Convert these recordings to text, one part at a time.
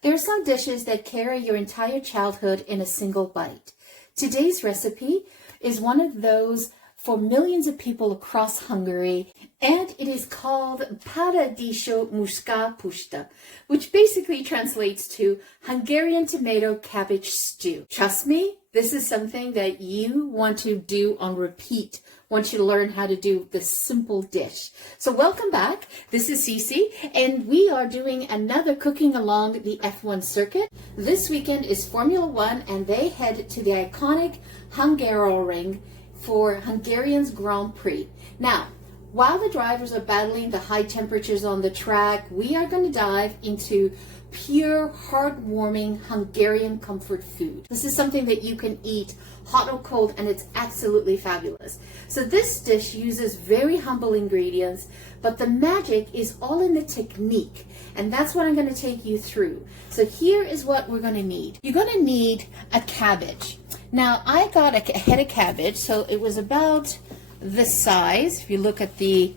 There are some dishes that carry your entire childhood in a single bite. Today's recipe is one of those for millions of people across Hungary, and it is called Paradicsomos Káposzta, which basically translates to Hungarian Tomato Cabbage Stew. Trust me, this is something that you want to do on repeat once you learn how to do this simple dish. So welcome back. This is Cece, and we are doing another cooking along the F1 circuit. This weekend is Formula One, and they head to the iconic Hungaroring for Hungarian's Grand Prix. Now, while the drivers are battling the high temperatures on the track, we are going to dive into pure, heartwarming Hungarian comfort food. This is something that you can eat hot or cold, and it's absolutely fabulous. So this dish uses very humble ingredients, but the magic is all in the technique, and that's what I'm going to take you through. So here is what we're going to need. You're going to need a cabbage. Now, I got a head of cabbage, so it was about this size, if you look at the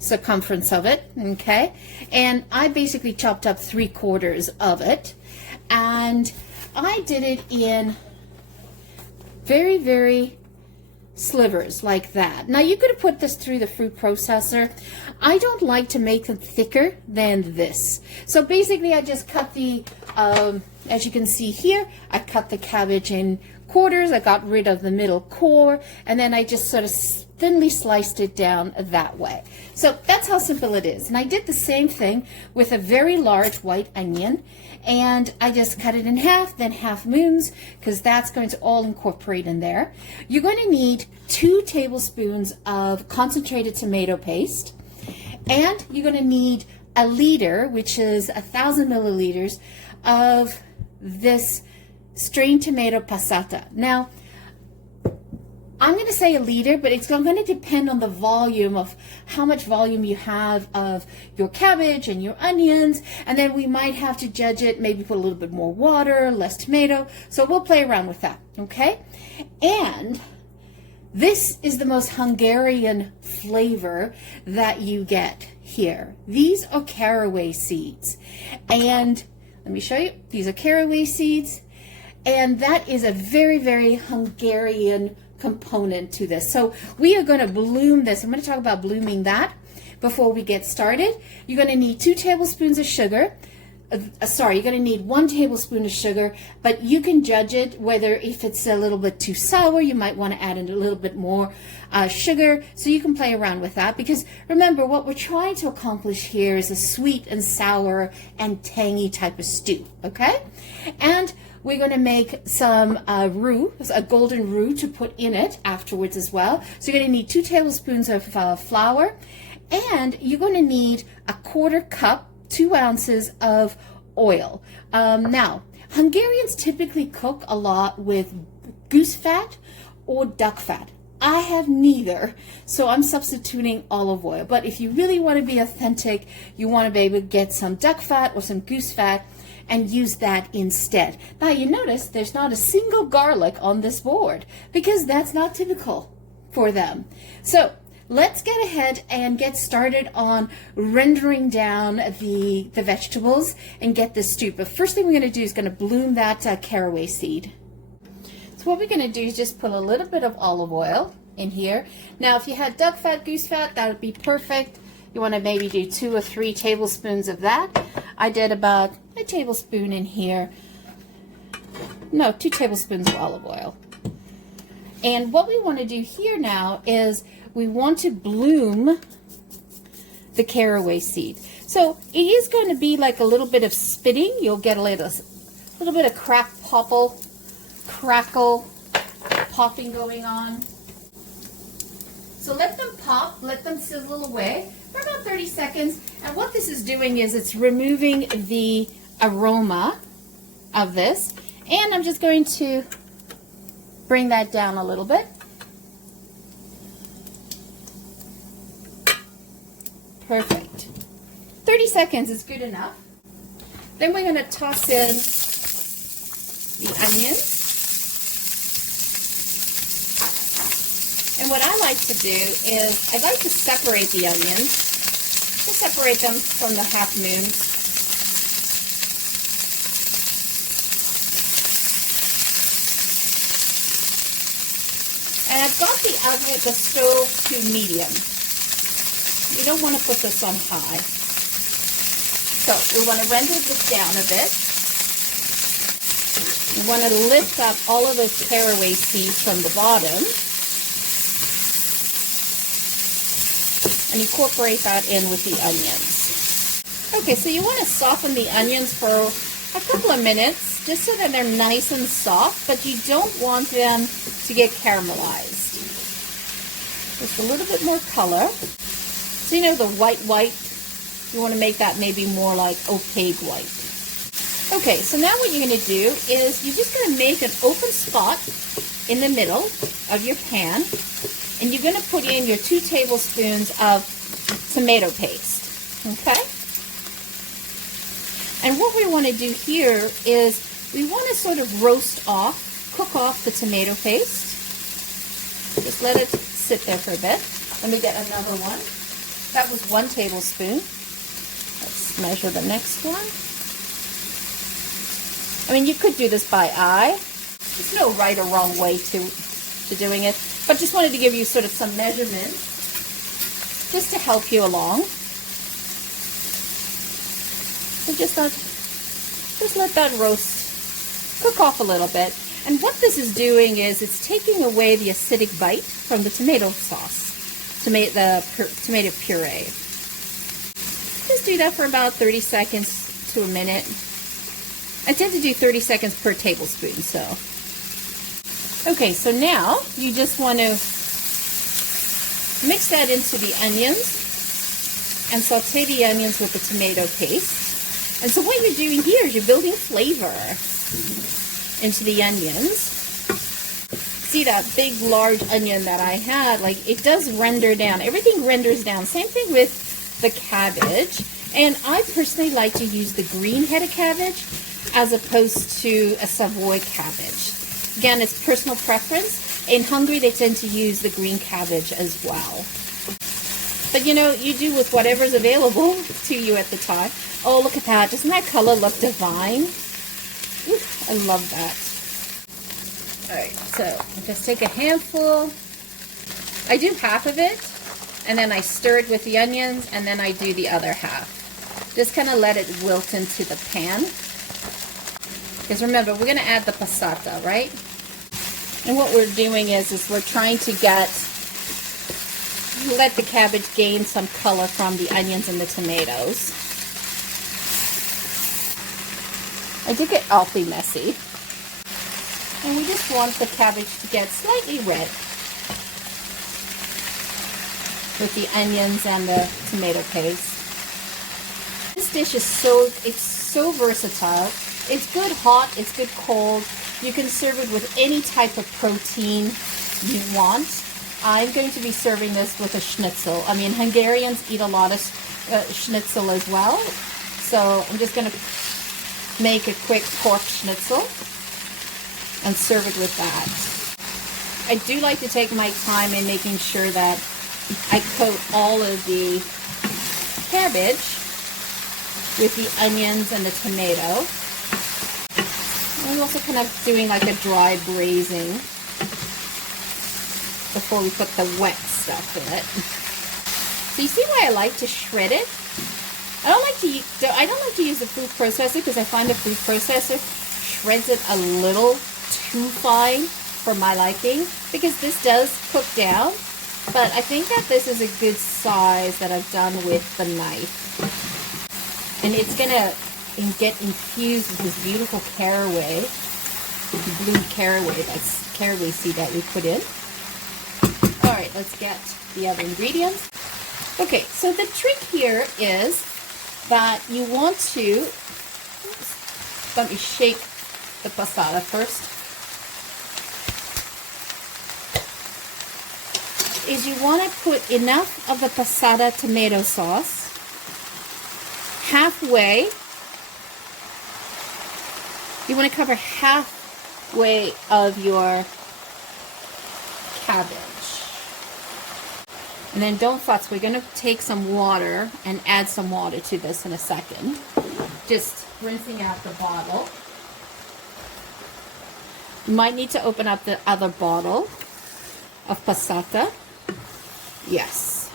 circumference of it, okay? And I basically chopped up 3/4 of it, and I did it in very, very slivers like that. Now, you could have put this through the food processor. I don't like to make them thicker than this. So basically, I just cut the, as you can see here, I cut the cabbage in quarters. I got rid of the middle core, and then I just sort of thinly sliced it down that way. So that's how simple it is. And I did the same thing with a very large white onion, and I just cut it in half, then half moons, because that's going to all incorporate in there. You're going to need 2 tablespoons of concentrated tomato paste, and you're going to need a liter, which is 1,000 milliliters of this strained tomato passata. Now, I'm going to say a liter, but it's going to depend on the volume of how much volume you have of your cabbage and your onions, and then we might have to judge it, maybe put a little bit more water, less tomato, so we'll play around with that, okay? And this is the most Hungarian flavor that you get here. These are caraway seeds, and let me show you. These are caraway seeds, and that is a very, very Hungarian component to this. So we are going to bloom this. I'm going to talk about blooming that before we get started. You're going to need 2 tablespoons of sugar. You're going to need 1 tablespoon of sugar, but you can judge it whether if it's a little bit too sour, you might want to add in a little bit more sugar, so you can play around with that, because remember, what we're trying to accomplish here is a sweet and sour and tangy type of stew, okay? And we're going to make some roux, a golden roux, to put in it afterwards as well. So you're going to need 2 tablespoons of flour, and you're going to need 1/4 cup, 2 ounces of oil. Now, Hungarians typically cook a lot with goose fat or duck fat. I have neither, so I'm substituting olive oil. But if you really want to be authentic, you want to be able to get some duck fat or some goose fat and use that instead. Now, you notice there's not a single garlic on this board, because that's not typical for them. So let's get ahead and get started on rendering down the vegetables and get this stew. But first thing we're going to do is going to bloom that caraway seed. So what we're going to do is just put a little bit of olive oil in here. Now, if you had duck fat, goose fat, that would be perfect. You want to maybe do 2 or 3 tablespoons of that. I did about a tablespoon in here. No, 2 tablespoons of olive oil. And what we want to do here now is we want to bloom the caraway seed. So it is going to be like a little bit of spitting. You'll get a little bit of crackle, popping going on. So let them pop, let them sizzle away for about 30 seconds. And what this is doing is it's removing the aroma of this. And I'm just going to bring that down a little bit. Perfect. 30 seconds is good enough. Then we're going to toss in the onions. And what I like to do is I like to separate the onions, to separate them from the half moons. I've got the stove to medium. You don't want to put this on high. So we want to render this down a bit. We want to lift up all of those caraway seeds from the bottom and incorporate that in with the onions. Okay, so you want to soften the onions for a couple of minutes just so that they're nice and soft, but you don't want them to get caramelized. Just a little bit more color. So you know the white, you want to make that maybe more like opaque white. Okay, so now what you're going to do is you're just going to make an open spot in the middle of your pan, and you're going to put in your 2 tablespoons of tomato paste, okay? And what we want to do here is we want to sort of cook off the tomato paste. Just let it sit there for a bit. Let me get another one. That was 1 tablespoon. Let's measure the next one. I mean, you could do this by eye. There's no right or wrong way to doing it, but just wanted to give you sort of some measurements just to help you along. So just let that roast cook off a little bit. And what this is doing is it's taking away the acidic bite from the tomato sauce, the tomato puree. Just do that for about 30 seconds to a minute. I tend to do 30 seconds per tablespoon, so. Okay, so now you just want to mix that into the onions and saute the onions with the tomato paste. And so what you're doing here is you're building flavor into the onions. See that big, large onion that I had? Like, it does render down. Everything renders down. Same thing with the cabbage. And I personally like to use the green headed cabbage as opposed to a Savoy cabbage. Again, it's personal preference. In Hungary, they tend to use the green cabbage as well. But you know, you do with whatever's available to you at the time. Oh, look at that. Doesn't that color look divine? Ooh, I love that. Alright, so I just take a handful. I do half of it, and then I stir it with the onions, and then I do the other half. Just kind of let it wilt into the pan. Because remember, we're going to add the passata, right? And what we're doing is we're trying to let the cabbage gain some color from the onions and the tomatoes. I did get awfully messy. And we just want the cabbage to get slightly red with the onions and the tomato paste. This dish is so versatile. It's good hot, it's good cold. You can serve it with any type of protein you want. I'm going to be serving this with a Schnitzel. I mean, Hungarians eat a lot of Schnitzel as well. So I'm just going to make a quick pork Schnitzel and serve it with that. I do like to take my time in making sure that I coat all of the cabbage with the onions and the tomato. I'm also kind of doing like a dry braising before we put the wet stuff in it. So you see why I like to shred it? I don't like to use the food processor because I find the food processor shreds it a little too fine for my liking, because this does cook down, but I think that this is a good size that I've done with the knife. And it's gonna get infused with this beautiful caraway, blue caraway, that's caraway seed that we put in. All right, let's get the other ingredients. Okay, so the trick here is that you want to, let me shake the passata first, is you want to put enough of the passata tomato sauce halfway. You want to cover halfway of your cabbage. And then don't fuss, we're going to take some water and add some water to this in a second. Just rinsing out the bottle. You might need to open up the other bottle. of passata. Yes.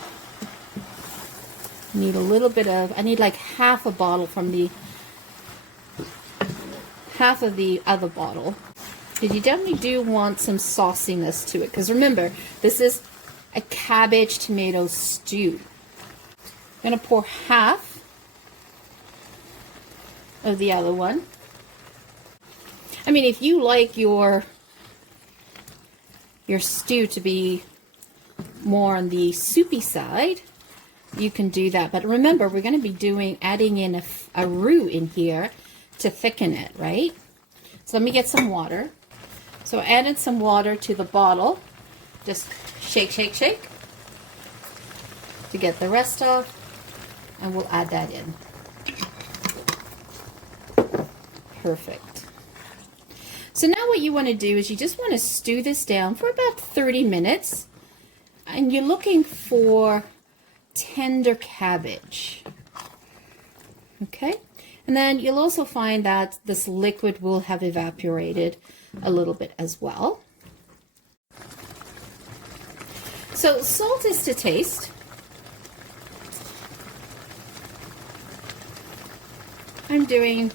Need a little bit of, I need like half a bottle from the, half of the other bottle. Because you definitely do want some sauciness to it. Because remember, this is a cabbage tomato stew. I'm going to pour half of the other one. I mean, if you like your stew to be more on the soupy side, you can do that. But remember, we're going to be adding in a roux in here to thicken it, right? So let me get some water. So I added some water to the bottle. Just shake, shake, shake to get the rest off, and we'll add that in. Perfect. So now what you want to do is you just want to stew this down for about 30 minutes, and you're looking for tender cabbage. Okay, and then you'll also find that this liquid will have evaporated a little bit as well. So salt is to taste. I'm doing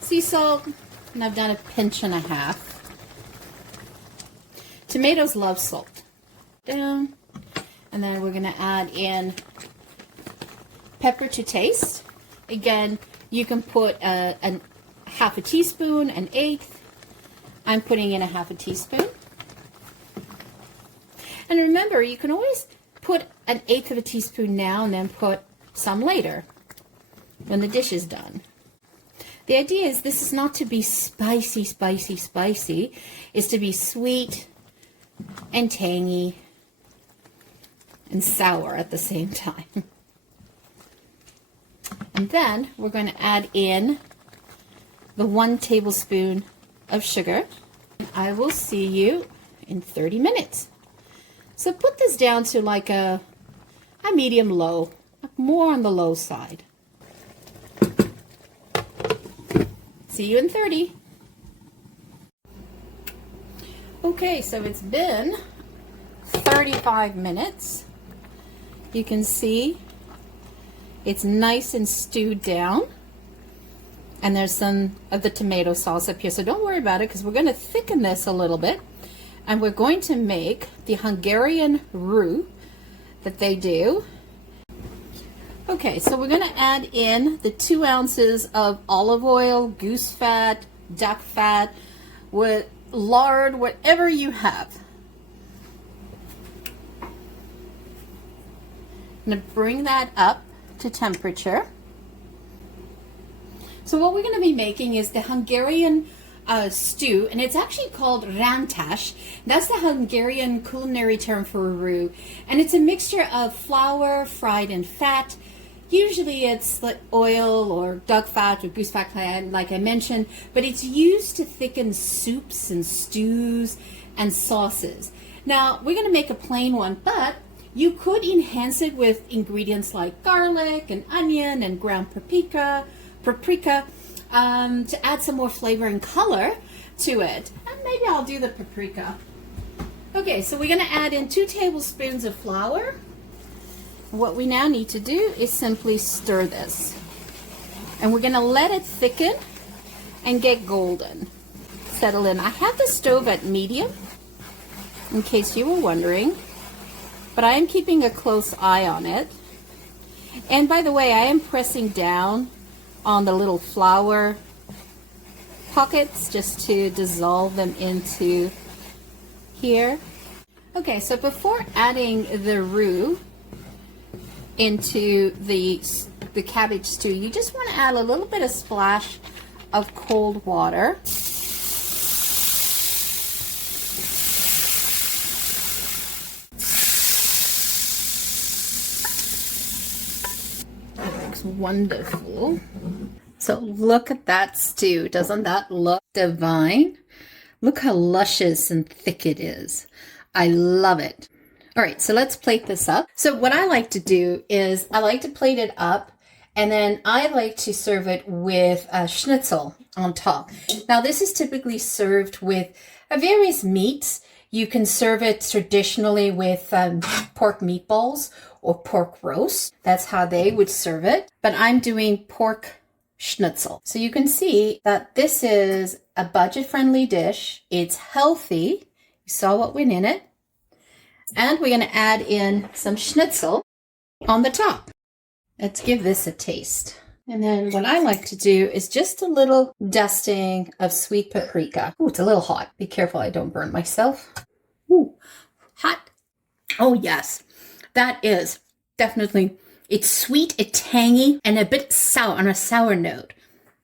sea salt, and I've done a pinch and a half. Tomatoes love salt. Down, and then we're going to add in pepper to taste. Again, you can put a half a teaspoon, an eighth. I'm putting in a half a teaspoon. And remember, you can always put an eighth of a teaspoon now and then put some later when the dish is done. The idea is this is not to be spicy, spicy, spicy. It's to be sweet and tangy and sour at the same time. And then we're going to add in the 1 tablespoon of sugar. I will see you in 30 minutes. So put this down to like a medium low, more on the low side. See you in 30. Okay, so it's been 35 minutes. You can see it's nice and stewed down. And there's some of the tomato sauce up here, so don't worry about it because we're going to thicken this a little bit. And we're going to make the Hungarian roux that they do. Okay, so we're going to add in the 2 ounces of olive oil, goose fat, duck fat, with lard, whatever you have. I'm going to bring that up to temperature. So what we're going to be making is the Hungarian stew, and it's actually called Rántás. That's the Hungarian culinary term for a roux, and it's a mixture of flour fried in fat. Usually it's like oil or duck fat or goose fat, like I mentioned, but it's used to thicken soups and stews and sauces. Now we're going to make a plain one, but you could enhance it with ingredients like garlic and onion and ground paprika, to add some more flavor and color to it. And maybe I'll do the paprika. Okay, so we're going to add in 2 tablespoons of flour. What we now need to do is simply stir this. And we're going to let it thicken and get golden. Settle in. I have the stove at medium, in case you were wondering, but I am keeping a close eye on it. And by the way, I am pressing down on the little flour pockets just to dissolve them into here. Okay, so before adding the roux into the cabbage stew, you just want to add a little bit of splash of cold water. Wonderful. So look at that stew. Doesn't that look divine? Look how luscious and thick it is. I love it. All right, so let's plate this up. So what I like to do is I like to plate it up, and then I like to serve it with a Schnitzel on top. Now this is typically served with various meats. You can serve it traditionally with pork meatballs or pork roast. That's how they would serve it. But I'm doing pork Schnitzel. So you can see that this is a budget-friendly dish. It's healthy. You saw what went in it. And we're going to add in some Schnitzel on the top. Let's give this a taste. And then what I like to do is just a little dusting of sweet paprika. Ooh, it's a little hot. Be careful I don't burn myself. Ooh, hot. Oh, yes. That is definitely, it's sweet, it's tangy, and a bit sour, on a sour note.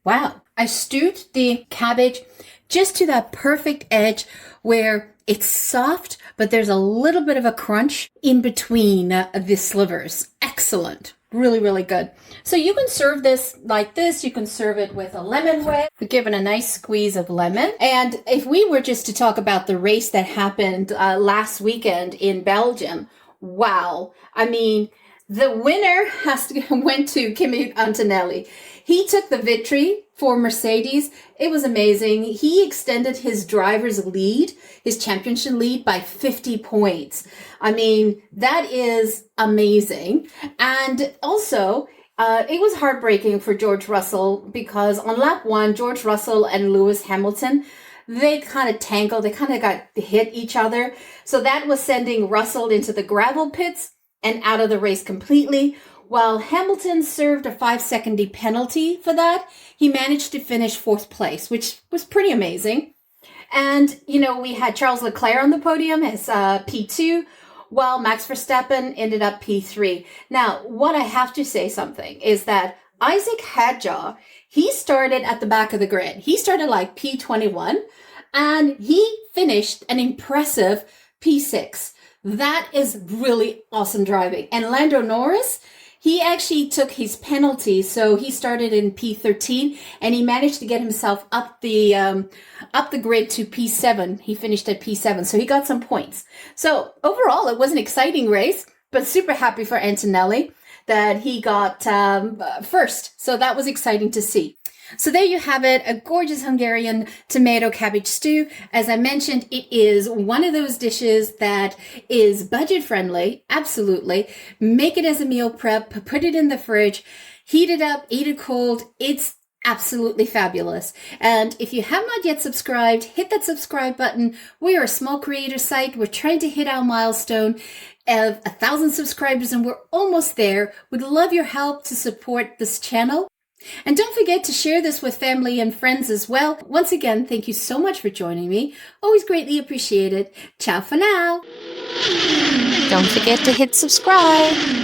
Wow. I stewed the cabbage just to that perfect edge where it's soft, but there's a little bit of a crunch in between the slivers. Excellent. Really, really good. So you can serve this like this. You can serve it with a lemon wedge. Give it a nice squeeze of lemon. And if we were just to talk about the race that happened last weekend in Belgium, wow. I mean, the winner went to Kimi Antonelli. He took the victory for Mercedes. It was amazing. He extended his driver's lead, his championship lead, by 50 points. I mean, that is amazing. And also, it was heartbreaking for George Russell because on lap 1, George Russell and Lewis Hamilton, they kind of tangled. They kind of got hit each other. So that was sending Russell into the gravel pits and out of the race completely. While Hamilton served a 5-second penalty for that, he managed to finish 4th place, which was pretty amazing. And, you know, we had Charles Leclerc on the podium as P2, while Max Verstappen ended up P3. Now, what I have to say something is that Isaac Hadjar, he started at the back of the grid. He started like P21, and he finished an impressive P6. That is really awesome driving. And Lando Norris, he actually took his penalty, so he started in P13, and he managed to get himself up the grid to P7. He finished at P7, so he got some points. So overall, it was an exciting race, but super happy for Antonelli that he got first. So that was exciting to see. So there you have it, a gorgeous Hungarian tomato cabbage stew. As I mentioned, it is one of those dishes that is budget friendly, absolutely. Make it as a meal prep, put it in the fridge, heat it up, eat it cold. It's absolutely fabulous. And if you have not yet subscribed, hit that subscribe button. We are a small creator site. We're trying to hit our milestone of 1,000 subscribers, and we're almost there. We'd love your help to support this channel. And don't forget to share this with family and friends as well. Once again, thank you so much for joining me. Always greatly appreciated. Ciao for now. Don't forget to hit subscribe.